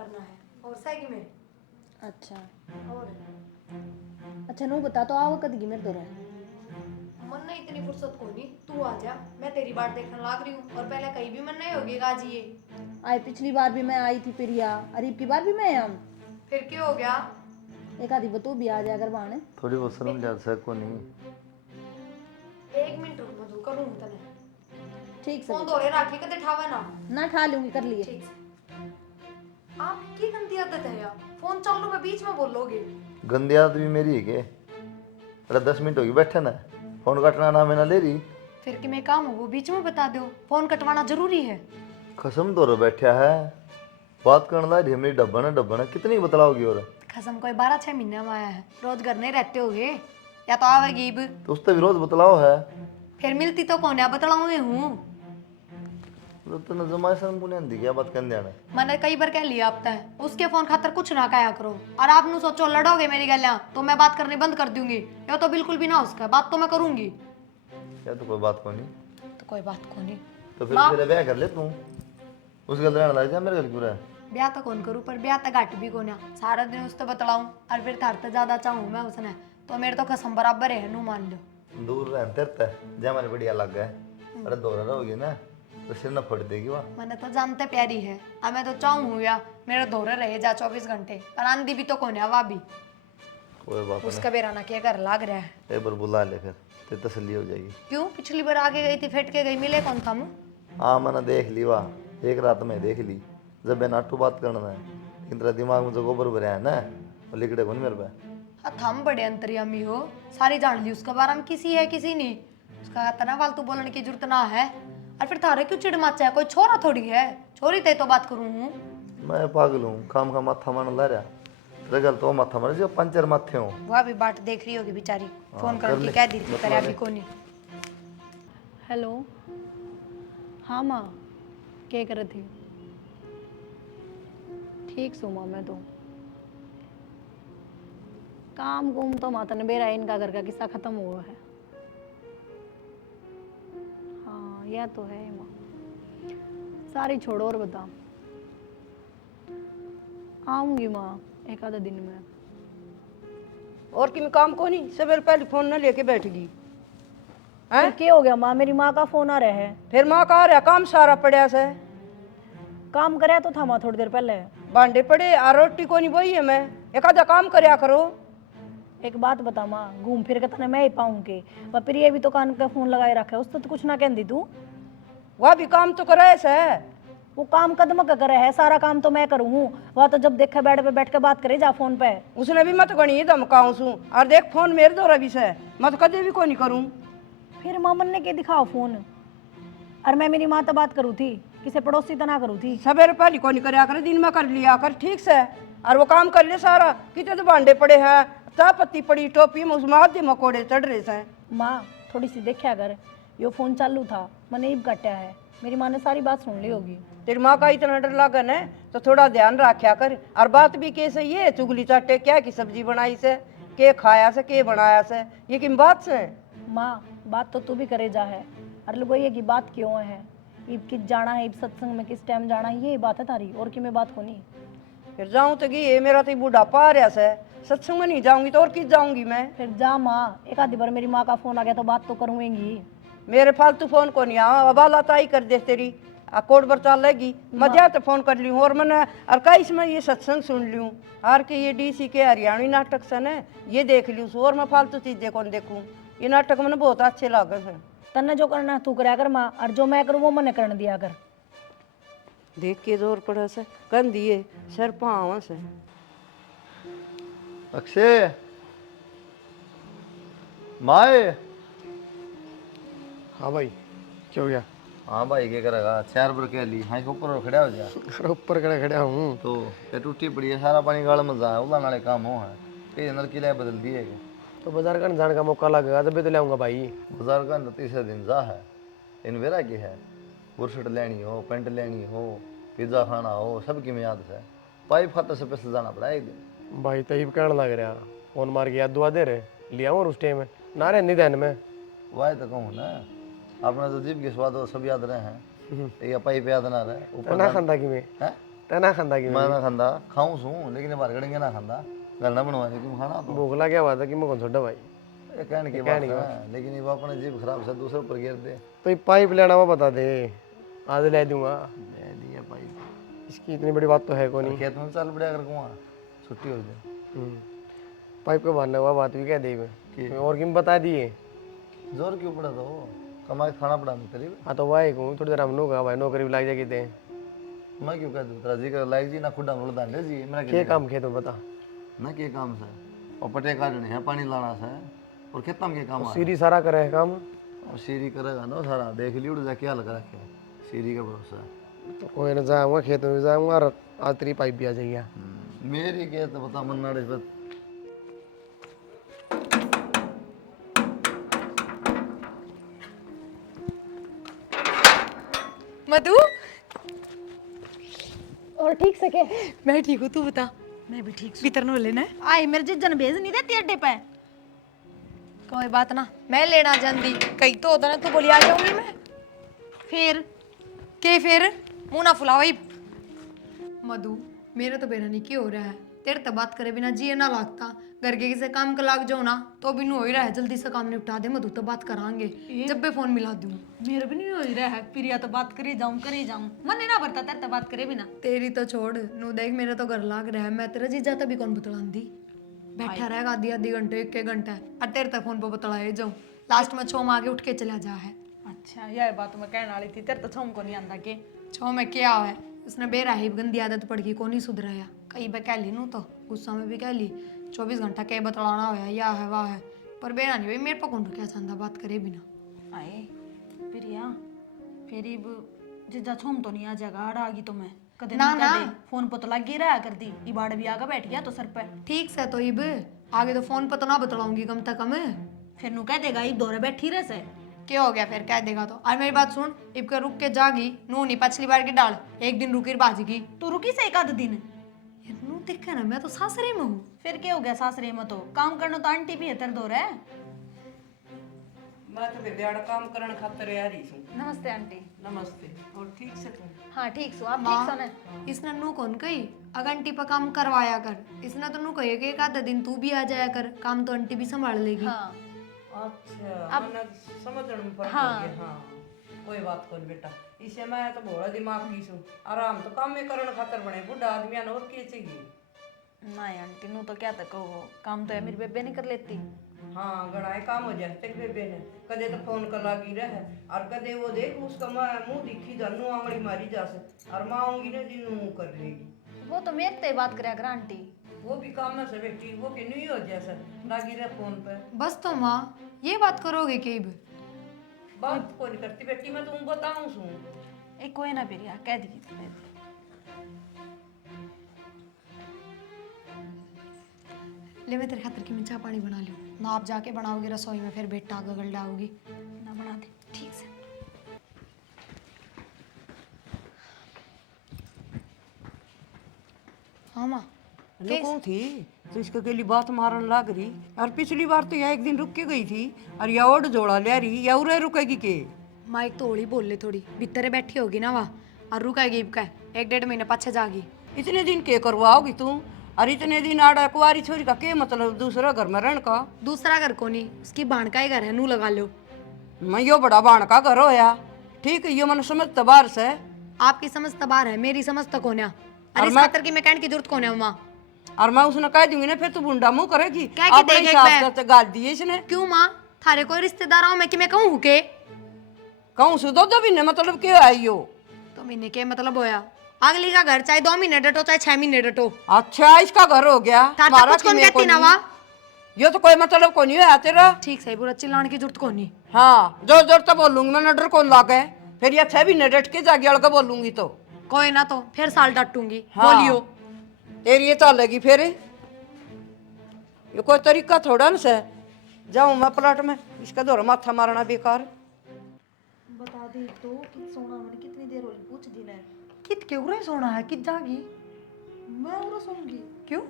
करना है और सही में। अच्छा और अच्छा नू बता तो आओ कद मेरे दो मन नहीं इतनी फुर्सत को नहीं, तू आ जा, मैं तेरी बाट देखने लाग रही हूँ। और पहले कहीं भी मन नहीं होगी आज ये। आई पिछली बार भी मैं आई थी प्रिया, अरीब की बार भी मैं आया फिर क्यों हो गया? एक आधी तू भी आ जा अगर बाण थोड़ी बहुत शर्म जा सको नहीं। 1 मिनट रुक, मधु करूँ तने ठीक से फोन दो रे राखी कदे ठावे ना। ठा लूंगी कर लिए। ठीक से। आपकी गंदी आदत है यार, फोन चल लो मैं बीच में बोलोगे। गंदी आदत भी मेरी है के? अरे 10 मिनट होगी बैठे ना, फोन कटना ना मैंने ले रही। फिर कि मैं काम हो वो बीच में बता दो, फोन कटवाना जरूरी है। खसम तो रो बैठा है, बात करने ला रही है मेरी। डब्बन कितनी बतलाओगी? और खसम कोई 12-6 महीने में आया है, रोज घर नहीं रहते होगे या तो आवेगी अब। तो उससे भी रोज बतलाओ है। फिर मिलती तो कौन है बतलाऊंगी हूँ। तो नजमाई शर्म को नहीं आती क्या बात करने आना? मैंने कई बार कह लिया अब तक, उसके फोन खातर कुछ ना कहा करो। और आप नु सोचो लड़ोगे मेरी गलियां तो मैं बात करनी बंद कर दूंगी, या तो बिल्कुल भी ना, उसका बात तो मैं करूंगी। क्या तो कोई बात को नहीं। तो कोई बात को नहीं। तो फिर मेरा ब्याह कर ले तू, उस गल रहने लग जा मेरे गल पूरा। ब्याह तो कौन करूँ, पर ब्याह तक घट भी कौन है, सारा दिन उससे बतलाऊं और फिर थार तो ज्यादा चाहूँ मैं उसने, तो मेरे तो कसम बराबर है नू मान लो। दूर रह तेरता जय हमारी बढ़िया लग गए। अरे दौरा रहोगी ना तो सिर न फट देगी वहाँ। मैंने तो जानते प्यारी है, अब मैं तो चाहूँ या मेरे धोरे रहे जा 24 घंटे, पर आंधी भी तो कौन है वह भी। कोई बात उसका बेराना क्या घर लाग रहा है। नहीं, एक बार बुला ले फिर तेरी तसल्ली हो जाएगी। क्यों, पिछली बार आगे गई थी फेंट के गई, मिले कौन था मुँह। हाँ मैंने देख ली वाह, एक रात में देख ली। जब मैं नाटू बात करना है लेकिन तेरा दिमाग में जो गोबर भरा है ना वो लिखड़े को नहीं मेरे पे। हाँ थम बड़े अंतर्यामी हो, सारी जान ली उसका बारे में, किसी है किसी नहीं, उसका इतना फालतू बोलने की जरूरत ना है। और फिर थारे क्यों चिड़ मचा है, कोई छोरा थोड़ी है, छोरी ते तो बात करूँ हूँ। मैं पागल हूँ, काम का माथा मारने ला रहा। तेरे गल तो माथा मारे जो पंचर माथे हो। वह भी बात देख रही होगी बेचारी, फोन कर करके ले, कह दी थी बतला करे अभी ले। को नहीं। हेलो हाँ माँ क्या कर रही थी? ठीक सो माँ मैं तो काम गुम तो माता ने बेरा इनका घर का किस्सा खत्म हुआ है। हाँ यह तो है माँ, सारी छोड़ो और बता। आऊंगी माँ एक आधा दिन में। और किम काम को नहीं, सवेरे पहले फोन न लेके बैठ गई फिर हैं? क्या हो गया माँ, मेरी माँ का फोन आ रहा है। फिर माँ कहा रहा काम सारा पड़ा से, काम करे तो था माँ थोड़ी देर पहले। भांडे पड़े आ रोटी को नहीं बोई है। मैं एक आधा काम करया करो। एक बात बता माँ, घूम फिर के तने मैं ही पाऊँ के वह प्रिय भी तो कान का फोन लगाए रखा है, उससे तो कुछ ना कहती तू। वह भी काम तो करे से। वो काम कदम का करे है, सारा काम तो मैं करूँ। वह तो जब देखा बेड पे बैठ के बात करे जा फोन पे। उसने भी मत गणी धमकाऊं सू, और देख फोन मेरे दो रवि से मत कदे भी को नहीं करूँ। फिर मामन ने के दिखाओ फोन, और मैं मेरी माँ तो बात करूँ थी, किसे पड़ोसी तो ना करूँ थी। सवेरे पहले को नहीं करया कर, दिन में कर लिया कर ठीक से। और वो काम कर ले सारा, कितने तो भांडे पड़े हैं, चाय पत्ती पड़ी टोपी में, उसमें आधे मकोड़े चढ़ रहे से। माँ थोड़ी सी देखा अगर यो फोन चालू था, मैंने ही कटा है, मेरी माँ ने सारी बात सुन ली होगी। तेरी माँ का इतना डर लगन है तो थोड़ा ध्यान रखा कर। और बात भी कैसे ये चुगली चाटे क्या की सब्जी बनाई से, के खाया से, के बनाया से, ये किन बात से? माँ बात तो तू भी करे जा है, और लोग ये की बात क्यों है, ईब किस जाना है, ईब सत्संग में किस टाइम जाना है, ये बात है तारी, और कि मैं बात होनी। फिर जाऊँ तो ये मेरा तो बुढ़ापा आ रहा से, सत्संग में नहीं जाऊंगी तो और किस जाऊंगी मैं? फिर जा माँ, एक आधी बार मेरी माँ का फोन आ गया तो बात तो करूँगी। मेरे फालतू फोन को नहीं आ, अबाला ताई कर दे तेरी कोड पर चाल लेगी मजा तो फोन कर लूँ। और मैंने और कई इसमें ये सत्संग सुन लूँ, और के ये डीसी के हरियाणी नाटक से न ये देख लूँ। और मैं फालतू चीजें कौन देखूँ, ये नाटक मैंने बहुत अच्छे लगे हैं। तन्ने जो करना तू कराया कर माँ, और जो मैं करूँ वो मैंने करने दिया कर। देख के जोर पड़ा से कन दिए सर पाँव से। अक्षय माए। हाँ भाई क्या हो गया? हाँ भाई क्या करेगा, 4 पर कह ली हाँ ऊपर खड़ा हो जा। अरे ऊपर खड़ा खड़ा हूँ। तो ये टूटी पड़ी है, सारा पानी गाल में जा उला नाले काम हो है, कई नलकी लाए बदल दिए के। तो बाजार का जाने का मौका लगेगा तभी तो ले आऊँगा भाई। बाजार का तो तीसरे दिन जा है, इन वेरा की है, बुरशट लेनी हो, पेंट लेनी हो, पिज्ज़ा खाना हो, सब की मियाद से पाइप खाते से पैसे जाना पड़ा एक दिन। भाई तो ही कहने लग रहा, फोन मार के याद दुआ दे रहे लिया और उस टाइम ना रहे निधन में। वाह तो कहूँ ना, अपना तो जीभ के स्वाद वो सब याद रहे हैं, ये पाइप याद ना रहे। ऊपर ना खानदा की में हैं तना खांदा की मैं ना खांदा खाऊं सू लेकिन बाहर करेंगे ना खांदा घर ना बनवाने तुम खाना तो भूख लग गया हुआ था कि मैं कौन छोड़ा भाई ये कहने की बात है लेकिन ये अपने जीभ खराब से दूसरे ऊपर गिर दे तो ये पाइप लेना हुआ बता दे आज ले दूंगा ले दिया भाई इसकी इतनी बड़ी बात तो है को नहीं खेत में चल बढ़िया कर कुआं छुट्टी हो जाए पाइप को भरने हुआ बात भी कह दी मैं और किम बता दिए जोर क्यों पड़ा तो कमाई खाना पड़ा तेरी हाँ तो वाई कहूँ थोड़ी देर हम का भाई नौकरी भी लग जाएगी ते मैं क्यों कह दूँ तेरा जी कर लाइक जी ना खुदा मोड़ दांडे जी मेरा क्या काम खेत में बता ना क्या काम से और पटे काटने हैं पानी लाना से और खेत में क्या काम आ सीरी सारा करे है काम और सीरी करेगा ना सारा देख लियो उड़ जा क्या लगा रखे सीरी का भरोसा तो कोई ना जाऊँगा खेत में जाऊँगा और आज तेरी पाइप भी आ जाएगी मेरी क्या तो बता मन नाड़े पर मधु और ठीक से के मैं ठीक हूँ तू बता मैं भी ठीक भीतर नो लेना है आई मेरे जिज्जन भेज नहीं देती अड्डे पे कोई बात ना मैं लेना जानती कहीं तो होता ना तू बोली आ जाऊंगी मैं फिर फिर मुंह ना फुलाओ ही मधु मेरा तो बेरा नहीं क्यों हो रहा है तेरे तो बात करे बिना जी ना लगता घर के किसी काम का लाग जाओ ना तो भी हो ही रहा है जल्दी से काम निपटा दे मधु तो बात करांगे जब भी फोन मिला दूं मेरे भी नहीं हो रहा है फिर या तो बात करे जाऊं मन नहीं ना भरता तेरे तो बात करे बिना तेरी तो छोड़ नू देख मेरा तो घर लाग रहा है मैं तेरा जीजा तभी कौन बतलांदी बैठा रहेगा आधी आधी घंटे एक घंटा और तेरे तक फोन पर बतलाए जाऊं लास्ट में छो माँ के उठ के चला जा है अच्छा यह बात मैं कहने वाली थी तेरे तो छम को नहीं आंदा के छो में क्या है उसने बेराही गंदी आदत पड़ गई कौन ही सुधराया कई बार कह ली नू तो गुस्सा में भी कह ली 24 घंटा के बतलाना होया या है वाह है पर बेरा नहीं भाई मेरे पर कौन क्या चाहता बात करे बिना आए फिर जिज्जा छम तो नहीं आ जाएगा आड़ आ गई तो मैं कदे ना, नहीं ना। कर दे फोन पर तो लग ही रहा कर दी इबाड़ भी आगा बैठ गया तो सर पे ठीक से तो इब आगे तो फोन पर तो ना बतलाऊंगी कम से कम फिर नु कह देगा इब दौरे बैठी रह से क्या हो गया फिर कह देगा तो और मेरी बात सुन इब के रुक के जागी नू नहीं पिछली बार की डाल एक दिन रुकी बाजगी तू रुकी से एक आध दिन नू देखा ना मैं तो सासरे में हूँ फिर क्या हो गया सासरे में तो काम करना तो आंटी भी है तेरे दौरे मैं तो बेबे आड़ा काम करन खातर आ रही हूँ। नमस्ते आंटी नमस्ते और ठीक से तुम हाँ ठीक सो आप ठीक सो ना इसने नू कौन कही अगर आंटी पर काम करवाया कर इसने तो नू कही कि एक आधा दिन तू भी आ जाया कर काम तो आंटी भी संभाल लेगी हाँ अच्छा अब समझने में फर्क हो गया हाँ कोई बात कोई बेटा इसे मैं तो बड़ा दिमाग की हूँ आराम तो काम में करन खातर बने बुढ़ा आदमी ने और क्या चाहिए नहीं आंटी नू तो क्या तक कहो काम तो है मेरी बेबे नहीं कर लेती हाँ गड़ाए काम हो जाए तेरे बेबे ने कदे तो फोन कर लागी रहे और कदे वो देख उसका मुंह दिखी जानू आंगली मारी जा से और माँ आऊंगी ना जिन्नू मुंह कर लेगी वो तो मेरे ते बात करे कर आंटी वो भी काम में से बेटी वो कि नहीं हो जैसा लागी रहे फोन पे बस तो माँ ये बात करोगे कि बात कोई नहीं करती बेटी मैं तुम बताऊं सुन एक कोई ना फिर कह दी ले मैं तेरे खातर की मैं चाय पानी बना लूँ ना आप जाके बनाओगे रसोई में फिर बेटा गगल डाओगी ना बना दे ठीक से हाँ माँ कौन थी तो इसके के लिए बात मारन लग रही और पिछली बार तो यह एक दिन रुक के गई थी और या ओड जोड़ा ले रही या उरे रुकेगी के माँ एक तो होली बोल ले थोड़ी भीतर बैठी होगी ना वहाँ और रुकाएगी इबका 1-1.5 महीने पाछे जागी इतने दिन के करवाओगी तू और इतने दिन आड़ा कुआरी छोरी का के मतलब दूसरा घर में रहन का दूसरा घर को नहीं उसकी बाण का ही घर है नू लगा लो मैं यो बड़ा बाण का घर होया ठीक है यो मन समझ तबार से आपकी समझ तबार है मेरी समझ तक होना अरे इस खातर की मैं कहने की जरूरत कौन है माँ और मैं उसने कह दूंगी ना फिर तू बुंडा मुंह करेगी क्या कि अपने देख एक हिसाब बार। से गाल दिए इसने क्यों माँ थारे कोई रिश्तेदार आओ मैं कि मैं कहूँ के कहूँ सु दो महीने मतलब क्यों आई हो तो महीने के मतलब होया अगली का घर चाहे 2 महीने डटो चाहे 6 महीने डटो अच्छा इसका घर हो गया थार तक कुछ कौन किमें कहती ना कोनी। वाह यो तो कोई मतलब को नहीं है तेरा ठीक सही बुरा चिल्लाने की जरूरत कौन नहीं हाँ जोर जोर तो बोलूंगी मैं डर कौन लागे फिर ये 6 महीने डट के जाके अड़के बोलूंगी तो कोई ना तो फिर साल डटूंगी हाँ। बोलियो तेरी ये तो लगी फिर ये कोई तरीका थोड़ा न से जाऊं मैं प्लाट में इसका दौरा माथा मारना बेकार बता दे तो कि सोना मैंने कितनी देर होली पूछ दी ने कित क्यों रे सोना है कित जागी मैं उरा सोऊंगी क्यों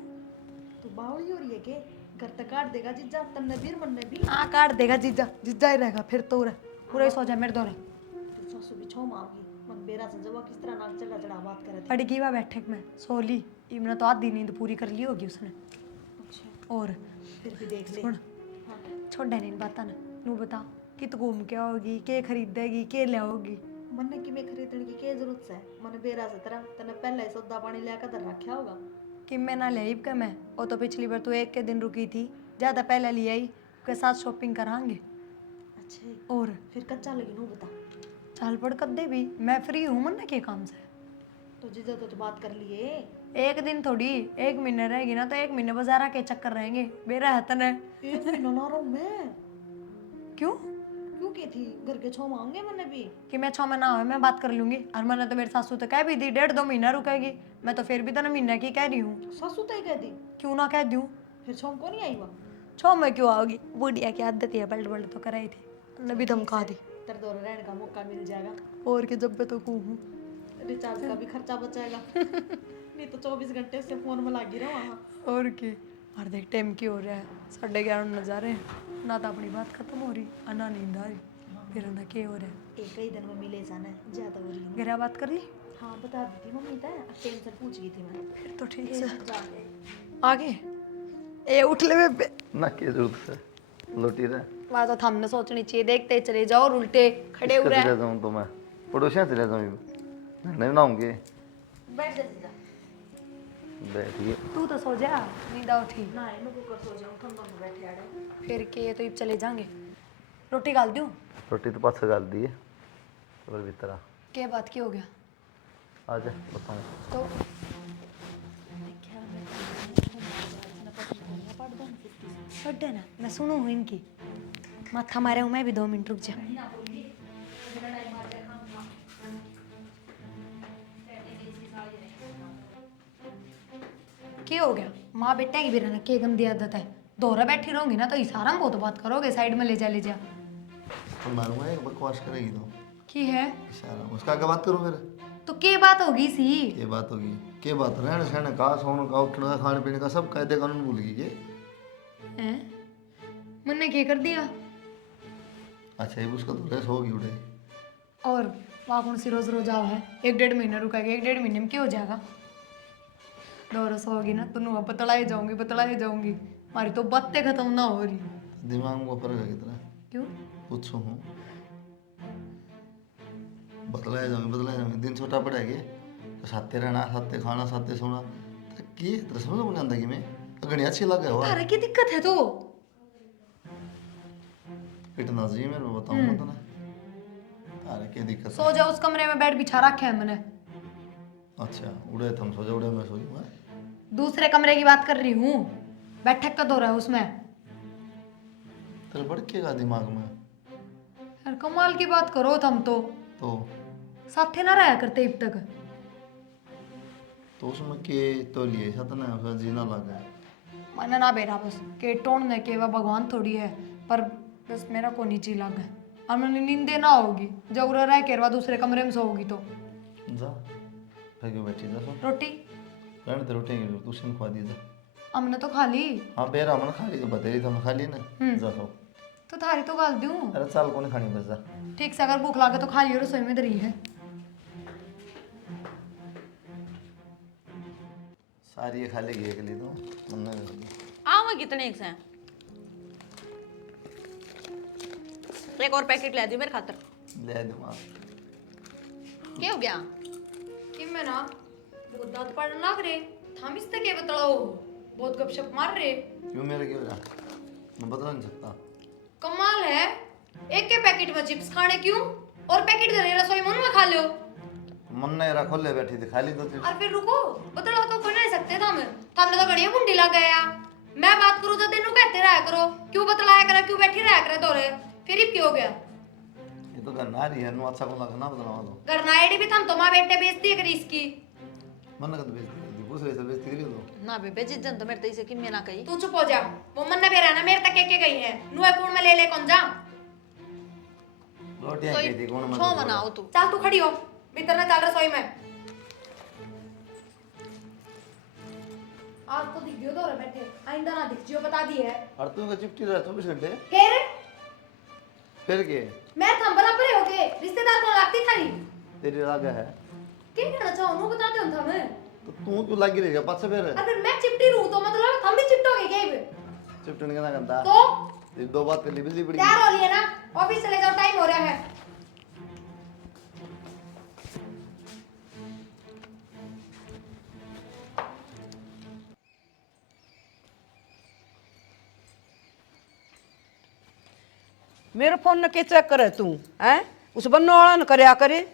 तो बावली हो रही है के घर तक काट देगा जिज्जा तन्ने वीर मनने भी हाँ काट देगा जीजा जीजा ही रहेगा फिर तो रे पूरा ही सो जाए मेरे दौरे तो सासू भी छो मांगी मन बेरा से जब वो किस तरह नाक चढ़ा चढ़ा बात करे थे। पड़ गई वह बैठक में सोली इमना तो आधी नींद पूरी कर ली होगी उसने। अच्छा और फिर भी देख ले। सुन छोड़ नहीं बता ना नू बता कि तू घूम के आओगी के खरीदेगी के ले आओगी। मन्ने की मैं खरीदने की क्या जरूरत है? मने बेरा से तरह तने पहले ही सौदा पानी लेकर धर रखा होगा। कि मैं ना ले का मैं वो तो पिछली बार तू एक के दिन रुकी थी ज़्यादा पहले ले आई के साथ शॉपिंग कराएंगे। अच्छा और फिर कच्चा लगी नू बता। चाल पड़ कर दे भी मैं फ्री हूँ मन के काम से। तो जीजा तो बात कर लिए। एक दिन थोड़ी 1 महीने रहेगी ना तो 1 महीने बाजारा के चक्कर रहेंगे बेरा है तने। एक महीना ना रहूं मैं। क्यों क्यों की थी घर के छो मांगे मैंने भी। कि मैं 6 महीना हुआ मैं बात कर लूंगी और मैंने तो मेरी सासू तो कह भी दी 1.5-2 महीना रुकेगी। मैं तो फिर भी तो ना महीना की कह रही हूँ। सासू तय कह दी क्यों ना कह दूँ फिर छो को नहीं आई वह। 6 में क्यों आओगी बुढ़िया की आदत है पलट पलट तो कराई थी नबी धमका दी। तेरे दौर रहने का मौका मिल जाएगा। और के जब मैं तो कहूँ रिचार्ज का भी खर्चा बचाएगा। नहीं तो 24 घंटे से फोन में लगी रहा वहाँ। और के और देख टाइम की हो रहा है 11:30 नजारे ना तो अपनी बात खत्म हो रही और ना नींद आ रही फिर ना के हो रहा है। एक ही दिन में मिले जाना ज्यादा हो रही है। गहरा बात कर ली हाँ बता दी थी मम्मी था टेंशन पूछ गई थी मैं। फिर तो ठीक से जाके आगे ए उठ ले बे ना की जरूरत है लोटी रहे वहाँ तो हमने सोचनी चाहिए देखते ही चले जाओ और उल्टे खड़े हो रहे चले जाऊँ तो मैं पड़ोसियाँ चले जाऊँ नहीं बनाऊंगे बैठ जा जीजा। बैठिए तू तो सो जा नींद आओ ठीक ना है मैं कुकर सो जाऊँ ठंडा में बैठे आड़े। फिर के तो इब चले जाएंगे रोटी डाल दूँ रोटी तो पास गाल दी है और भीतर क्या बात की हो गया आ जा बताऊँ तो छोड़ ना मैं सुनू हूँ इनकी माथा मारे हूँ मैं भी 2 मिनट रुक जा। क्या हो गया माँ बेटा की भी रहना क्या गंदी आदत है दोहरा बैठी रहूंगी ना तो इशारा में बहुत बात करोगे साइड में ले जा तो मारूंगा एक बकवास करेगी तो की है इशारा उसका क्या बात करूँ फिर तो क्या बात होगी सी ये बात होगी क्या बात रहने सहने का सोने का उठने का खाने पीने का सब कायदे कानून भूल गई के हैं मैंने क्या कर दिया अच्छा ये उसका तो रेस होगी उठे और वहाँ कौन सी रोज रोज आओ है 1-1.5 महीना रुकेगा 1-1.5 महीने में क्या हो जाएगा 2 रस होगी ना तो नुआ बतलाए जाऊंगी हमारी तो बातें खत्म ना हो रही दिमाग में फर्क है कितना क्यों पूछो हूँ बतलाए जाऊंगे दिन छोटा पड़ेगा तो साथे रहना साथे खाना साथे सोना तो की तेरे समझ में नहीं आता कि मैं अगनी अच्छी लगे हो तारे की दिक्कत है तो पिटना जी मेरे को बताऊंगा तो ना तारे की दिक्कत सो जाओ उस कमरे में बेड बिछा रखा है मैंने अच्छा उड़े तुम सो जाओ उड़े मैं सो जाऊंगा दूसरे कमरे की बात कर रही हूँ बैठक का दौरा है उसमें तेरे भड़केगा दिमाग में यार कमाल की बात करो तुम तो साथे ना रहा करते अब तक तो उसमें के तो लिए सतना उसका जीना लगा मैंने ना बेरा बस के टोड़ने के वह भगवान थोड़ी है पर बस मेरा को नीचे लगा और मैंने नींदे ना होगी जब रह के दूसरे कमरे में सोगी तो जा फिर क्यों बैठी जा सो रोटी रहने तो रोटी तू सिम खवा दी जा हमने तो खा ली हाँ बेरा मन खा ली तो बतेरी तो खा ली ना जा सो तो थारी तो गाल दूं अरे साल को नहीं खानी बस जा ठीक से अगर भूख लागे तो खा लियो रसोई में दरी है सारी ये खा लेगी एक ली तो मन नहीं आऊंगा कितने एक से एक और पैकेट ले दी मेरे खातर। ले दूँगा क्या हो गया? कि मैं ना बहुत दांत पड़ने लग रहे थाम इस तक बताओ बहुत गपशप मार रहे क्यों मेरे क्यों जा मैं बता नहीं सकता कमाल है एक के पैकेट में चिप्स खाने क्यों और पैकेट दे रसोई मन में खा लो मन नहीं रहा खोले बैठी थी खाली तो थी और फिर रुको बतलाओ तो कोई नहीं सकते तुमने तो बढ़िया मुंडी लग गया मैं बात करूँ तो तेनू कहते रहा करो क्यों बतलाया करे क्यों बैठी रहा करे तोरे फिर क्यों हो गया ये तो करना रही है नु अच्छा को लगा ना बदलवा दो करना आईडी भी तुम तो माँ बेटे बेइज्जती करी इसकी मन का तो बेइज्जती कर दी दूसरे से बेइज्जती करी दो ना बेबे जिज्जन तो मेरे तैसे कि मैं ना कही। तू चुप हो जा वो मन ने बेरा ना मेरे तक के गई है नुए कूड़ में ले कौन जा रोटियां की थी कौन छो बनाओ तू। चल तू खड़ी हो भीतर ना चल रसोई में आज तो दिख दियो दो बैठे आइंदा ना दिख जियो बता दी है और तू का चिपटी रहा 24 घंटे फिर फिर के मैं थम बराबर हो गए रिश्तेदार कौन लगती थारी तेरी राग है क्या कहना चाहो नु बताते हो थमे तो तू क्यों लगी रही है पास फिर अगर मैं चिपटी रहूं तो मतलब हम भी चिपटोगे क्या ये चिपटन के ना करता तो ये दो बात कर ली बिजली पड़ी तैयार हो लिए ना ऑफिस चले जाओ टाइम हो रहा है मेरे फोन न के चेक करे तू हैं उस बन्नो वाला न करया करे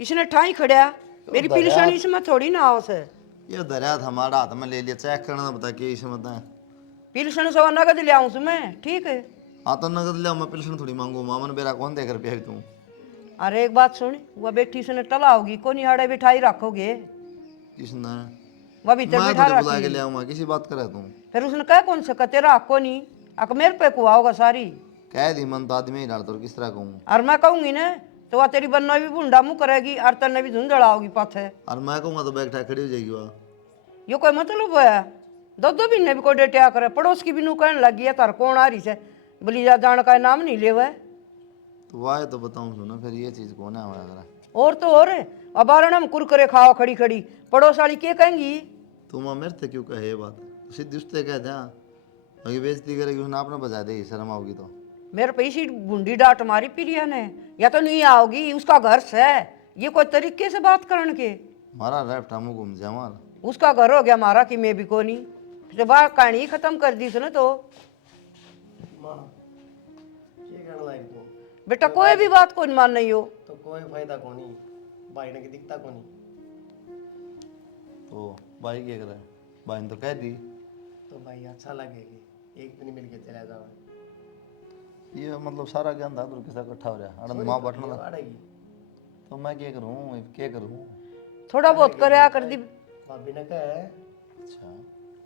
इसने ठाई खड़या मेरी पिलसन इसमें थोड़ी ना आओ से ये दरिया था हमारा हाथ में ले लिया चेक करना बता के इसमें बता पिलसन सवा नगद ले आऊं मैं ठीक है हाँ तो नगद ले मैं पिलसन थोड़ी मांगू मामन बेरा कौन देकर रुपया तू अरे एक बात सुन वह बैठी सुने टला होगी कोनी हाड़े बिठाई रखोगे किसने वह भीतर मैं बिठा तो बुला के रखी ले आऊंगा किसी बात करे तू फिर उसने कह कौन सा तेरा हक कोनी अक मेरे पे कुआ होगा सारी कह दी मन तो आदमी ही डाल तो किस तरह कहूँ और मैं कहूंगी ना तो वह तेरी बन्ना भी भुंडा मुँह करेगी और तन्ने भी झुंझड़ा होगी पाथे और मैं कहूँगा तो बैग खड़ी हो जाएगी वह यो कोई मतलब है दो दो महीने भी कोई डेटिया करे पड़ोस की भी नू कहने लगी है तार कौन आ रही से बोली जा जान का नाम नहीं ले हुआ तो वाह तो बताऊँ सुना फिर ये चीज़ कौन है हमारा जरा और तो और अब आ हम कुरकुरे खाओ खड़ी खड़ी पड़ोस वाली क्या कहेंगी तुम मेरे से क्यों कहे ये बात तो सीधी उससे कह दे अभी बेइज्जती करेगी उसने आपने बजा देगी शर्म आओगी तो मेरे पे इसी बूंदी डांट मारी पिलिया ने या तो नहीं आओगी उसका घर से ये कोई तरीके से बात करने के हमारा रेफ्ट हम घूम जाए हमारा उसका घर हो गया मारा कि मैं भी को नहीं तो बात कहानी खत्म कर दी उसने तो माँ ये कहना लायक तू बेटा कोई भी बात को मान नहीं हो तो कोई फायदा कोनी भाई ने की दिखता कोनी तो भाई क्या करे भाई ने तो कह दी तो भाई अच्छा लगेगी एक दिन मिल के चला जाओ ये मतलब सारा ज्ञान था तो किसा इकट्ठा हो रहा आनंद माँ बैठना था आड़ेगी तो मैं क्या करूँ थोड़ा बहुत करया कर दी भाभी ने कहा अच्छा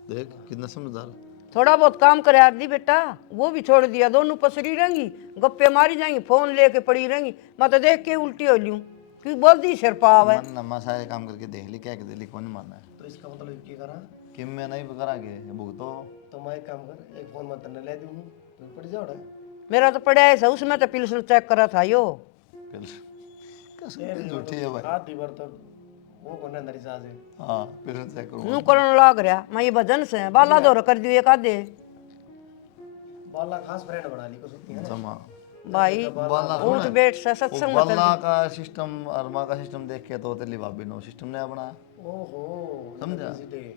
देख कितना समझदार थोड़ा बहुत काम करया दी बेटा वो भी छोड़ दिया दोनों पसरी रहेंगी गप्पे मारी जाएंगी फोन लेके पड़ी रहेंगी मैं तो देख के उल्टी हो लूँ क्यों बोल दी सिर पाव है मन नमा सारे काम करके देख ली क्या दिल्ली कौन मानना है तो इसका मतलब क्या करा कि मैं नहीं करांगे भुगतो तो मैं एक काम कर एक फोन मत ले दूँ तो पड़ जाओ ना मेरा तो पड़ा है उसमें तो पिलसन चेक करा था यो फिर झूठी है भाई आधी बार तो वो कौन अंदर ही साज है हाँ फिर चेक करूँ नू करने लाग रहा मैं ये भजन से बाला दौर कर दियो एक आधे बाला खास फ्रेंड बना ली को सुनती है जमा भाई बाला उठ बैठ से सत्संग में बाला का सिस्टम और माँ का सिस्टम देख के तो तेरी भाभी ने सिस्टम नया बनाया ओहो समझा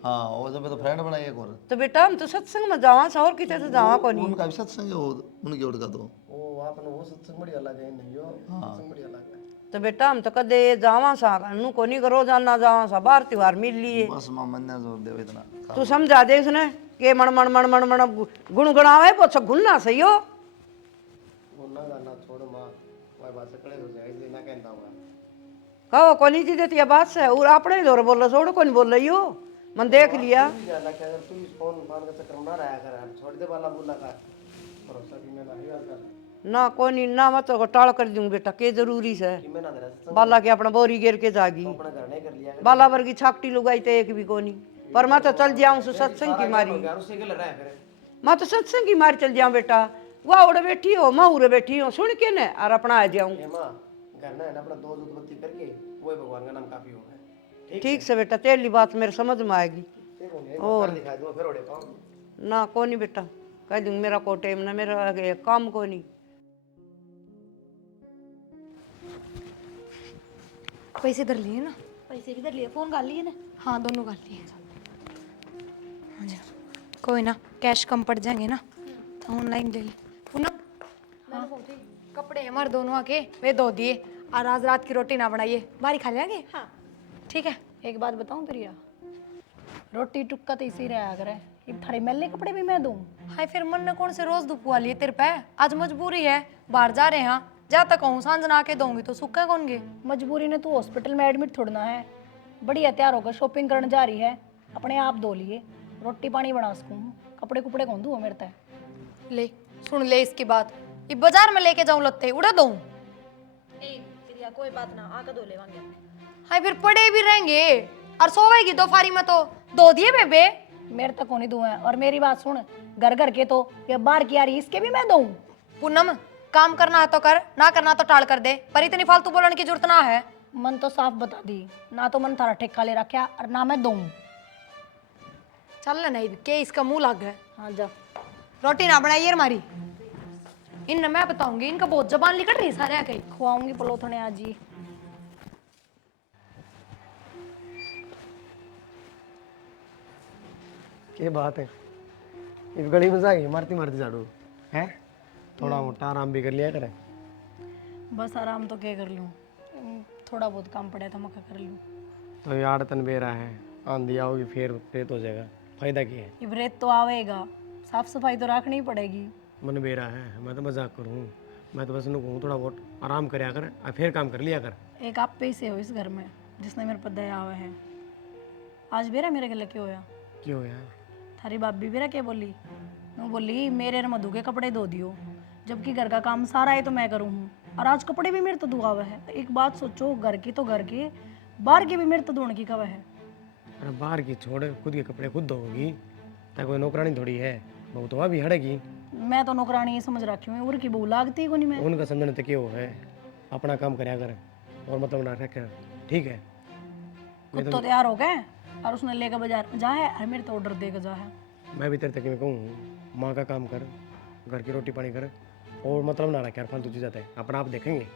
हाँ वो जब तो फ्रेंड बनाई एक और तो बेटा हम तो सत्संग में जावा और किते से जावा को नहीं उनका भी सत्संग है वो उनकी ओर का तो ओ आपने वो सत्संग बढ़िया लगे नहीं हो सत्संग बढ़िया लगा तो बेटा हम तो कदे जावा सा नू को नहीं करो जाना जावा सा बाहर त्योहार मिल लिए बस माँ मन जोर दे इतना तू समझा दे उसने के मन मन मन मन मन गुणगुणावे पोछ गुन्ना सही हो वो ना गाना छोड़ माँ मैं बात से कड़े हो जाए इसलिए ना कहता हूँ कहो कोनी जी देती है बात से और अपने दौर बोल रहा छोड़ कौन बोल रही हो मन देख लिया ज्यादा क्या अगर तू इस फोन फान का चक्कर में ना रहा कर छोड़ दे वाला बोला का भरोसा भी मैं नहीं कर ना कोनी ना मत को टाल कर दूं बेटा के जरूरी से कि मैं ना दे रहा बाला के अपना बोरी गिर के जागी अपना घर नहीं कर लिया बाला वर्गी छाकटी लुगाई तो एक भी कोनी पर मैं तो चल जाऊं सु सत्संग की मारी यार उससे क्या लड़ रहा है फिर मैं तो सत्संग की मारी चल जाऊं बेटा वह उड़ बैठी हो मैं उड़ बैठी हो सुन के न और अपना आ जाऊं ये माँ घर ना है ना अपना दो दूध बत्ती करके वही भगवान का नाम काफी होगा ठीक से बेटा तेरी बात मेरे समझ में आएगी और दिखा दूंगा फिर ओढ़े पाऊँ ना कोनी बेटा कह दूंगी मेरा को टाइम ना मेरा आगे काम को नहीं पैसे इधर लिए ना पैसे किधर लिए फोन कर लिए ना हाँ दोनों कर लिए हाँ जी कोई ना कैश कम पड़ जाएंगे ना तो ऑनलाइन ले ले पूनम हाँ कपड़े हमारे दोनों आके वे धो दिए और आज रात की रोटी ना बनाइए बाहर खा लेंगे हाँ ठीक है एक बात बताऊं प्रिया रोटी टुक्का तो इसी रहा करे ये थारे मैले कपड़े भी मैं दूं हाय फिर मन ने कौन से रोज दुपुआ लिए तेरे पे आज मजबूरी है बाहर जा रहे हैं जा तक कहूँ सांझ ना के दूंगी तो सुक्का कौन गे मजबूरी ने तू हॉस्पिटल में एडमिट थोड़ना है बढ़िया तैयार होकर शॉपिंग करने जा रही है अपने आप धो लिए रोटी पानी बना सकूँ कपड़े कुपड़े कौन दूँ मेरे तय ले सुन ले इसकी बात ये बाजार में लेके जाऊं लत्ते उड़ा दूं कोई बात ना आकर धो लेवांगे हाय फिर पड़े भी रहेंगे और सोवेगी दोपहरी में तो धो दिए बेबे मेरे तक को नहीं दूँ है और मेरी बात सुन घर घर के तो ये बाहर की आ रही इसके भी मैं दूँ पूनम काम करना है तो कर ना करना तो टाल कर दे पर इतनी फालतू बोलने की जरूरत ना है मन तो साफ बता दी, ना तो मन थारा ठेका ले रखा और ना मैं दूँ। चल नहीं के इसका मुंह लग है। हाँ जा। रोटी ना बनाइए हमारी, इन मैं बताऊंगी, इनका बहुत जबान निकल रही है सारे कहीं। खुआऊंगी पलोथने आज ही। क्या बात है, इस गली में जाएगी मारती मारती झाड़ू है, थोड़ा मोटा आराम भी कर लिया करे। बस आराम तो क्या कर लूँ, थोड़ा बहुत काम पड़ा था मैं क्या कर लूँ। तो ये आड़तन बेरा है, आंधी आओगी फिर रेत हो जाएगा, फायदा क्या है। ये रेत तो आवेगा, साफ सफाई तो रखनी ही पड़ेगी। मन बेरा है, मैं तो मजाक करूँ, मैं तो बस उन्हें कहूँ थोड़ा बहुत आराम करया कर और फिर काम कर लिया कर। एक आप पे से हो इस घर में जिसने मेरे पर दया हुआ है। आज बेरा मेरे गले क्यों होया? क्यों यार? थारी भाभी बेरा क्या बोली? वो बोली मेरे और मधु के कपड़े धो दियो, जबकि घर का काम सारा है तो मैं करूँ हूँ, और आज कपड़े भी मेरे तो धुआ हुआ है। एक बात सोचो, घर की तो घर के, बाहर के भी मेरे तो धोने की कब है। अरे बाहर की छोड़, खुद के कपड़े खुद धोगी, ताकि कोई नौकरानी थोड़ी है, बहू तो वहाँ भी हड़ेगी। मैं तो नौकरानी ही समझ रखी हूँ, उर की बहू लागती को नहीं मैं। उनका समझने तक क्यों है, अपना काम करया कर और मतलब ना रखे, ठीक है। खुद तो तैयार हो गए और उसने लेकर बाजार में जा है और मेरे तो ऑर्डर देकर जा है। मैं भी तेरे तक में कहूँ, माँ का काम कर, घर की रोटी पानी कर और मतलब ना रखे यार फालतू चीज़ आता है, अपना आप देखेंगे,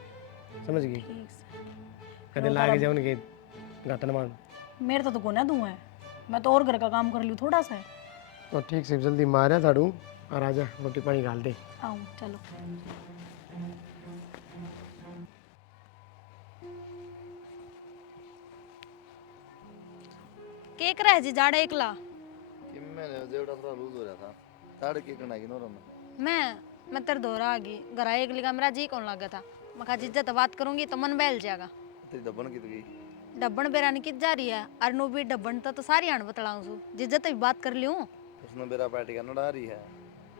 समझ गई। ठीक से। कदे लागे जाए उनके गातन मान। मेरे तो कोने दूँ है, मैं तो और घर का काम कर लूँ थोड़ा सा। तो ठीक से जल्दी मारा झाड़ू और आजा रोटी पानी डाल दे। आऊँ चलो। केक रह जी जाड़े एकला। मैंने जेवड़ा थोड़ा लूज हो रहा था, ताड़ की करना की नोरा में। मैं तेरे दोहरा आ गई, घर आए एकली का मेरा जी कौन लगा था। मैं कहा जिज्जत बात करूंगी तो मन बहल जाएगा। तेरी डब्बन की गई। डब्बन बेरानी कित जा रही है, अरनू भी डब्बन तो सारी आण बतलाऊं सु, जिज्जत भी बात कर लियूं। उसने मेरा पार्टी का नड़ा रही है,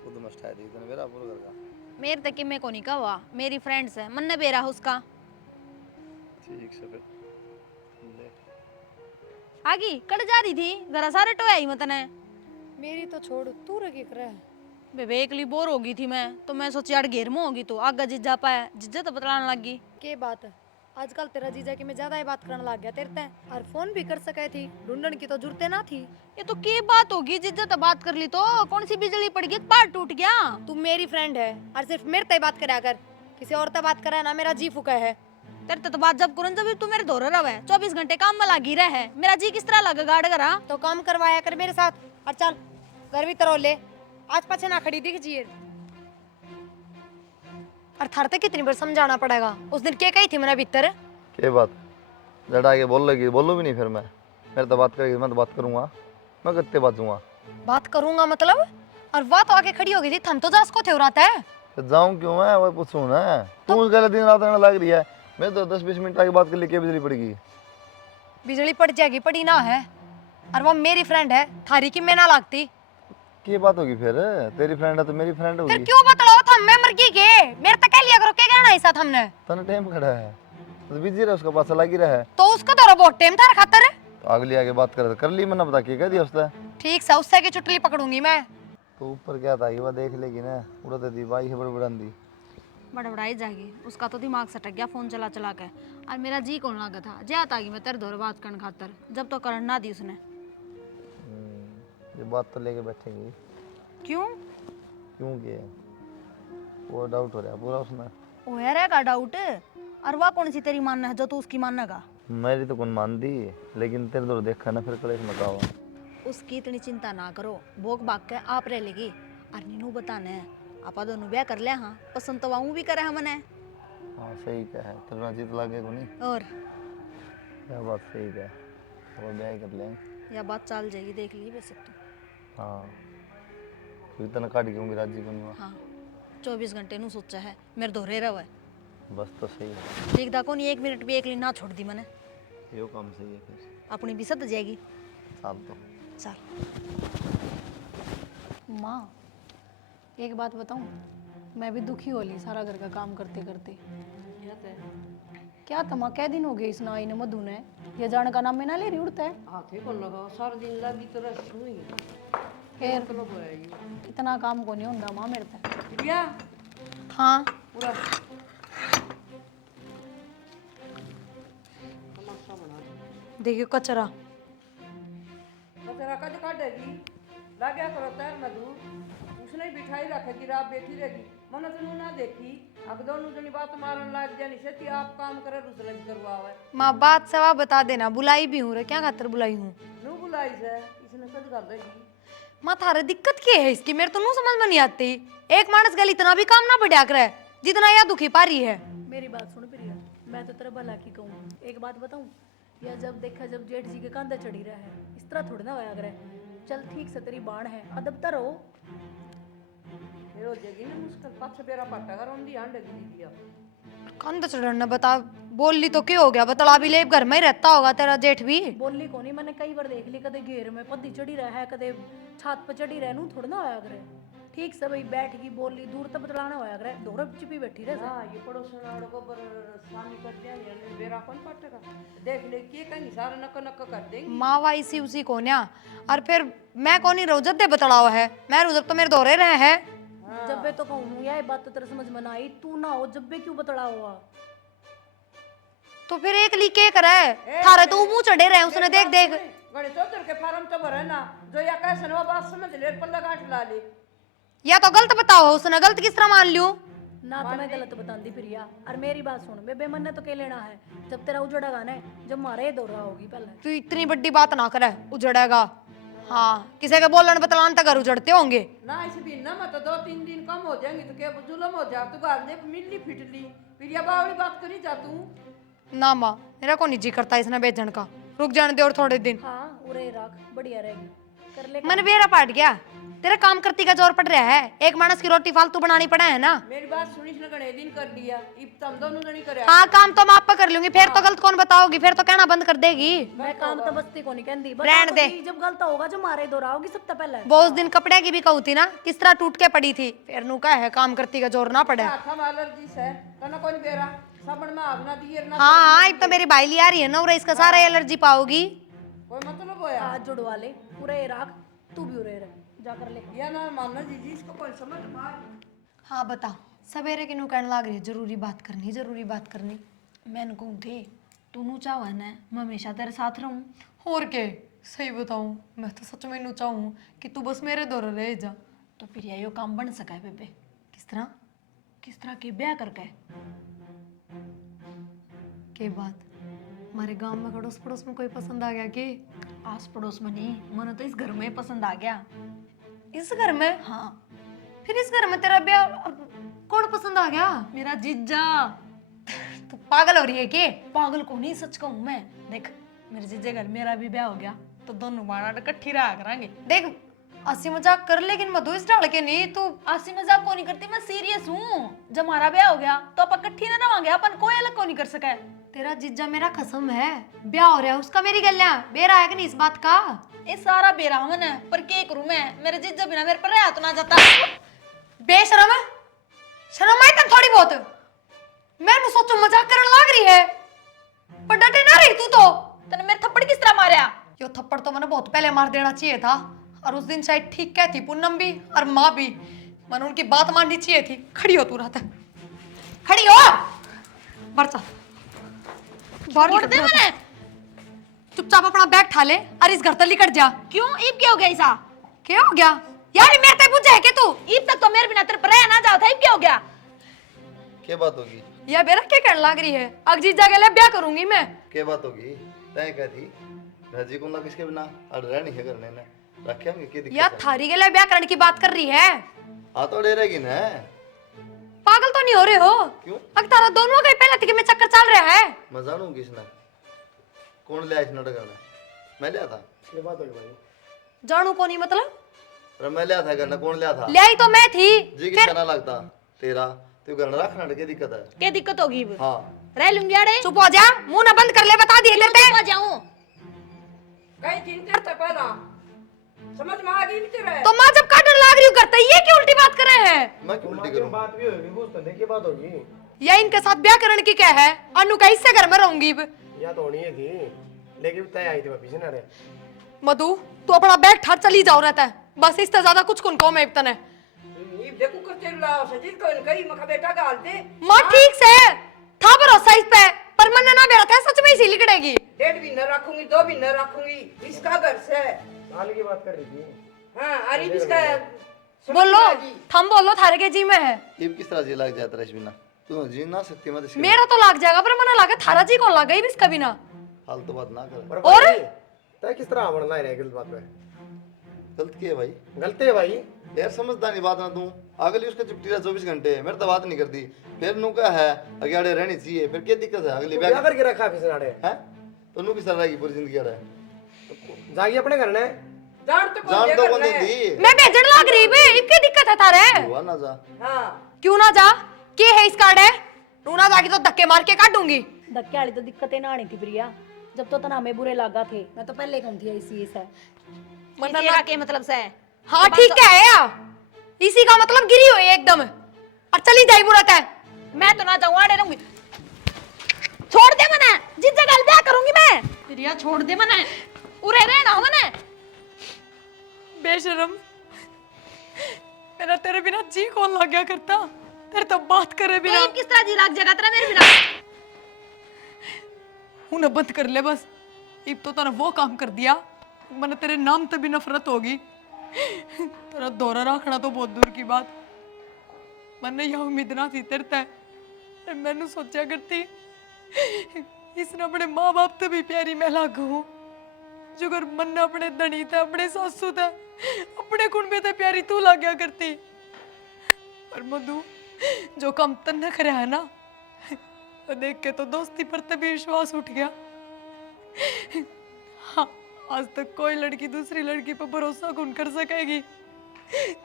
खुद मस्ट है दी मेरा पूरा घर का। मेरे तक मैं को नहीं कहा, मेरी फ्रेंड्स है, मन ने बेरा उसका। ठीक से फिर ले। आगी कट जा रही थी, जरा सारे टोया ही मतने। मेरी तो छोड़, तू रखी कर है। बेबेकली बोर हो गई थी मैं, तो मैं सोची यार घेर में होगी तो आगा जिज्जा पाया, जिज्जत बतलाने लगी। के बात है, आजकल तेरा जीजा की मैं ज्यादा ही बात करने लग गया तेरे ते, और फोन भी कर सके थी, ढूंढन की तो जरूरत ना थी। ये तो क्या बात होगी, जिज्जत बात कर ली तो कौन सी बिजली पड़ गई, पार टूट गया। तू मेरी फ्रेंड है और सिर्फ मेरे ते बात करा कर, किसी और ते बात करे ना मेरा जी फुका है। तेरे तो बात जब करूं जब तू मेरे दोहरा रहा है, 24 घंटे काम में लगी रहे, मेरा जी किस तरह लगा गाड़ करा। तो काम करवाया कर मेरे साथ, और चल घर भी तरह ले, आज पाछे ना खड़ी दिख जिए। और थार तक कितनी बार समझाना पड़ेगा, उस दिन क्या कही थी मेरा भीतर। के बात जड़ा के बोल लगी, बोलो भी नहीं फिर मैं, मेरे तो बात करेगी मैं तो बात करूंगा, मैं कितने बात दूंगा। बात करूंगा मतलब, और वह तो आके खड़ी हो गई थी, थम तो जास को थे उड़ाता है। फिर जाऊं क्यों मैं, वो पूछूं ना। तू उस गलत दिन रात लग रही है, मैं तो 10-20 मिनट आगे बात कर ली, क्या बिजली पड़ेगी। बिजली पड़ जाएगी, पड़ी ना है, और वो मेरी फ्रेंड है, थारी की मैं ना लगती। की बात होगी फिर, तेरी फ्रेंड है तो मेरी फ्रेंड फिर होगी। क्यों बतलाओ थम, मैं मर गई के मेरे तक कह लिया करो, क्या कहना है साथ हमने। तने टाइम खड़ा है तो बिजी रहे, उसका पास लगी रहा, तो उसका तो बहुत टाइम था खातर। तो अगली आगे बात कर ली, मैंने बता के कह दिया उसने। ठीक से उससे की चुटली पकड़ूंगी मैं। तो ऊपर क्या था कि वह देख लेगी ना, उड़ते दी बाई है बड़बड़ांदी। बड़बड़ाई जाएगी, उसका तो दिमाग सटक गया फोन चला चला के, और मेरा जी कौन लगा था, जाता गई मैं तेरे दोहरा बात करने खातर, जब तो करन ना दी उसने। ये बात तो लेके बैठेंगी। क्यों? क्यों के वो डाउट हो रहा है पूरा उसमें। ओ यार का डाउट, और वह कौन सी तेरी मानना है जो तू उसकी मानेगा। मेरी तो कौन मान दी, लेकिन तेरे तो देखा ना फिर कलेश मचा हुआ। उसकी इतनी चिंता ना करो, भोग भाग के आप रह लेगी, और नीनू बताने आपा दोनों ब्याह कर लिया। हाँ पसंद तो वाऊ भी करे हमने। हाँ सही क्या है, तेरे में जीत लागे को नहीं। और क्या बात सही क्या है, वो ब्याह कर लें। यह बात चल जाएगी, देख ली वैसे तो। हाँ तो इतना काट के होंगी राजी को नहीं। हाँ 24 घंटे नू सोचा है, मेरे दोहरे रहा है। बस तो सही है, ठीक था कौन, 1 मिनट भी एक लिए ना छोड़ दी मैंने, यो काम सही है फिर। अपनी भी सद जाएगी। साल तो चल माँ एक बात बताऊँ, मैं भी दुखी हो ली सारा घर का काम करते करते। क्या तमा कै दिन हो गए इस नाई ने मधु ने, ये जाने का नाम में ना ले रही उड़ता है। हाथे को लगा सारा दिन लगी तो रस हुई फिर इतना काम को नहीं होता माँ मेरे तक। प्रिया हाँ पूरा देखियो कचरा। कचरा कद काटेगी लाग्या करो तैर मधु उसने बिठाई रखेगी रात बैठी रहेगी मन तनु ना देखी अब दोनों जनी बात मारन लाग जानी से आप काम करे दूसरे भी करवावे। माँ बात सवा बता देना, बुलाई भी हूँ रे, क्या खातर बुलाई हूँ? नू बुलाई से इसने सद कर देगी। माँ थारे दिक्कत क्या है इसकी, मेरे तो नू समझ में नहीं आती। एक मानस गल इतना भी काम ना बढ़िया करे जितना यह दुखी पा रही है। मेरी बात सुन प्रिया, मैं तो तेरा भला की कहूँ, एक बात बताऊँ, या जब देखा जब जेठ जी के कांधे चढ़ी रहा है, इस तरह थोड़ी ना होया करे। चल ठीक से तेरी बाण है, अदब तर हो। फिर हो जाएगी ना मुश्किल पाछे बेरा पाटा कर ओंदी हां डगी दिया। कंध चढ़ना बता, बोल ली तो क्या हो गया? बतला भी ले, घर में ही रहता होगा तेरा जेठ भी। बोली को नहीं, मैंने कई बार देख ली, कदे घेर में पद्दी चढ़ी रहा है, कदे छात पर चढ़ी रहे, नू थोड़ा ना होया करे। ठीक से भाई बैठ गई बोली, दूर तक बतलाना होया करे, दोहरा चिपी बैठी रहे। हां ये पड़ोसन वालों को पर सानी कर दिया ये बेरा कौन पाटेगा देख ले के कहीं सारा नक नक कर देंगे। मावा इसी उसी को न्या, और फिर मैं कौन ही रोजत दे बतलावा है, मैं रोजत तो मेरे दोहरे रहे हैं। जब वे तो कहूँ यार बात तो तेरे समझ में ना आई, तू ना हो जब वे क्यों बतला हुआ? तो फिर एक ली के करे थारे तो मुंह चढ़े रहे उसने, देख देख गणे चौधर के फार्म तो भरे ना जो या कैसे नवा बात समझ ले पल्ला गांठ ला ले। या तो गलत बताओ, उसने गलत किस तरह मान लियो? ना तो मैं गलत बताती प्रिया, और मेरी बात सुन, बेबे मन ने तो क्या लेना है, जब तेरा उजड़ेगा ना, जब मारे ये दोहरा होगी पहले। तू इतनी बड़ी बात ना करे, उजड़ेगा। हाँ किसी के बोलन बतलान तक घर उजड़ते होंगे ना इसे भी ना मत 2-3 दिन कम हो जाएंगे तो क्या जुलम हो जा। तू गाल दे मिलनी फिटली फिर या बावली बात करी जा तू ना। माँ मेरा को निजी करता इसने बेचन का, रुक जाने दे और थोड़े दिन। हाँ उरे रख, बढ़िया रहेगी, कर ले। मन बेरा पाट गया, तेरे काम करती का जोर पड़ रहा है, एक मानस की रोटी फालतू बनानी पड़ा है ना। मेरी बात सुनी इसने गणे दिन कर दिया इब तुम दोनों जनी करे। हाँ काम तो मैं आप कर लूंगी, फिर तो गलत कौन बताओगी, फिर तो कहना बंद कर देगी। मैं काम तो बस्ती को नहीं कहती, रहने दे। जब गलत होगा जब मारे दोहरा होगी सबसे पहले। वो उस दिन कपड़े की भी कहू थी ना, किस तरह टूट के पड़ी थी, फिर नू का है काम करती का जोर ना पड़े। हाथ में एलर्जी से तना कोई बेरा सबन में आग ना दिए ना हाँ हाँ अब तो मेरी बाइली आ रही है ना, और इसका सारा एलर्जी पाओगी। कोई मतलब होया हाथ जुड़वा ले, उरे रख, तू भी उरे रह, जा कर ले। या ना मानना जी जी इसको कोई समझ मार। हाँ बता, सवेरे के नू कहने लाग रही है जरूरी बात करनी, जरूरी बात करनी। मैंने कहूँ थे तू नू चाहवा ना मैं हमेशा तेरे साथ रहूँ। और के सही बताऊं, मैं तो सच में नू चाहूँ कि तू बस मेरे दौर रह जा। तो फिर यो काम बन सका है बेबे। किस तरह? किस तरह की ब्याह करके? के बात हमारे गांव में अड़ोस पड़ोस में कोई पसंद आ गया कि? आस पड़ोस में नहीं, मन तो इस घर में पसंद आ गया। इस घर में? हाँ फिर इस घर में तेरा ब्याह कौन पसंद आ गया? मेरा जीजा। तू पागल हो रही है के? पागल को नहीं, सच कहूँ मैं। देख मेरे जीजे घर मेरा भी ब्याह हो गया तो दोनों बाणा इकट्ठी रहा करांगे। देख हंसी मजाक कर लेकिन मधु इस डाल के नहीं, तू हंसी मजाक को नहीं करती, मैं सीरियस हूँ। जब हमारा ब्याह हो गया तो अपन इकट्ठी ना रवांगे, अपन कोई अलग को नहीं कर सका। तेरा जीजा मेरा कसम है, ब्याह हो रहा है उसका मेरी गलियां, बेरा है कि नहीं इस बात का? ये सारा बेरामन है, पर क्या करूं मैं, मेरे जीजा बिना मेरे पर हाथ ना जाता। बेशरम है, शर्म आई तन थोड़ी बहुत। मैं नु सोचू मजाक करने लग रही है, पर डटे ना रही तू तो। तने मेरे थप्पड़ किस तरह मारा? यो थप्पड़ तो मैंने बहुत पहले मार देना चाहिए था, और उस दिन शायद ठीक कहती पूनम भी और माँ भी, मैंने उनकी बात माननी चाहिए थी। खड़ी हो तू रात, खड़ी हो, बरसा छोड़ दे मैंने। चुपचाप अपना बैग ठा ले और इस घर तक निकट जा। क्यों ईब क्या हो गया ऐसा? क्या हो गया यार, मेरे तक बुझे है कि तू? ईब तक तो मेरे बिना तेरे पर रह ना जाता, ईब क्या हो गया? क्या बात होगी? ये बेरा क्या कहने लग रही है? अगजीजा के लिए ब्याह करूंगी मैं। क्या बात होगी? तय क्या थी राजी को ना किसके बिना और रहनी है करने ने रखे होंगे क्या दिक्कत यार थारी के लिए ब्याह करने की बात कर रही है, हाँ तो डरेगी ना। पागल तो नहीं हो रहे हो? क्यों? अग तारा दोनों का पहले थी में चक्कर चल रहा है। मैं जानू किसने कौन लिया इस नाटक में? मैं लिया था। ये बात होगी भाई, जानू को नहीं मतलब? अरे मैं लिया था करना, कौन लिया था? ले आई तो मैं थी। जी किसका ना लगता तेरा, तू घर रखना क्या दिक्कत है? क्या दिक्कत होगी? हाँ रह लूंगी अड़े। चुप हो जा, मुंह ना बंद कर ले, बता दिए लेते आ जाऊं कहीं चिंता से पहला समझ में आ गई भी तेरे। तो माँ जब काटने लग रही हूँ करता ये क्यों उल्टी बात कर रहे हैं? मैं क्यों उल्टी तुम्हारी करूँ? बात भी होगी, कुछ तो देखिए बात होगी। या इनके साथ ब्याह करने की क्या है? अनु का इससे घर में रहूंगी। या तो होनी ही थी, लेकिन तय आई थी वापिस ना रे। मधु तू अपना बैग ठार चली जाओ रहता है, बस इससे ज्यादा कुछ कुन को मैं इतने इब देखो करते लाओ से जिस कोई कहीं मखा बेटा गाल दे। माँ ठीक से था भरोसा इस पे, पर मन ना बेरा था सच में इसी लिखड़े पड़ेगी। 1.5 महीना रखूंगी, 2 महीना रखूंगी, इसका घर से। साल की बात कर रही थी। हाँ, अरे इसका बोलो, थम बोलो, थारे के जी में है। ये किस तरह जी लग जाता है बिना तू जी ना सकती मत इसके मेरा तो लाग जाएगा, पर मना लागे थारा जी कौन लागे इसका बिना। फालतू बात ना कर। पर और? भाई, तय किस तरह बनना है गलत बात पे? गलत की है भाई? गलती है भाई। यार समझदा नहीं बात ना तू। अगली उसका चिपटी रहा 24 घंटे, मेरे तो बात नहीं करती। फिर नु का है अगेड़े रहनी चाहिए, फिर क्या दिक्कत है? अगली क्या करके रखा फिर साड़े है तो नु की सर रहेगी पूरी जिंदगी अड़े। जागी अपने घर ने। जान तो जान तो कौन दी? मैं भेजण लाग रही बे, इनकी दिक्कत है थारे। हुआ ना जा। हाँ, क्यों ना जा? के है इस कार्ड है? रूना जागी तो धक्के मार के काटूंगी। धक्के वाली तो दिक्कतें ना आनी थी प्रिया, जब तो तनामे बुरे लागा थे, मैं तो पहले कम थी इसी से। तेरा के मतलब से है? हाँ ठीक है या इसी का मतलब गिरी हुई है एकदम और चली जाई बुरत है। मैं तो ना जाऊँ, आड़े रहूंगी। छोड़ दे मने, जिस जगह ब्याह करूंगी मैं। प्रिया छोड़ दे मने, उरे रहना हो मने। बेशरम, मेरा तेरे बिना जी कौन लग गया करता? तेरे तो बात करे बिना तो किस तरह जी लाग जगह तेरा मेरे बिना? उन्हें बंद कर ले बस। इब तो तेरा वो काम कर दिया, मैंने तेरे नाम से भी नफरत होगी। तेरा दौरा रखना तो बहुत दूर की बात। मैंने यह उम्मीद ना थी तेरे ते। मैंने सोचा करती इसने अपने माँ बाप से भी प्यारी मैं लागू जो अगर मन अपने धनी थे, अपने सासू थे, अपने कुंबे ते प्यारी तू लाग गया करती। पर मधु जो काम तन्ने करे है ना, वो देख के तो दोस्ती पर तभी विश्वास उठ गया। हाँ, आज तक कोई लड़की दूसरी लड़की पर भरोसा कौन कर सकेगी?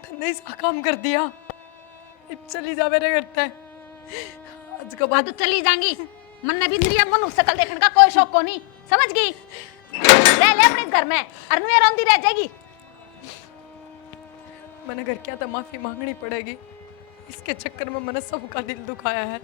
तन्ने इसका काम कर दिया। अब चली जा मेरे घर ते। आज के हाँ बाद तो चली जाएंगी। मन ने भी तेरी अब मनु शकल देखने का कोई शौक को नहीं, समझ गई? रह ले अपने घर में, अरनुया रौंदी रह जाएगी। मैंने घर क्या तो माफी मांगनी पड़ेगी। इसके चक्कर में मैंने सबका दिल दुखाया है।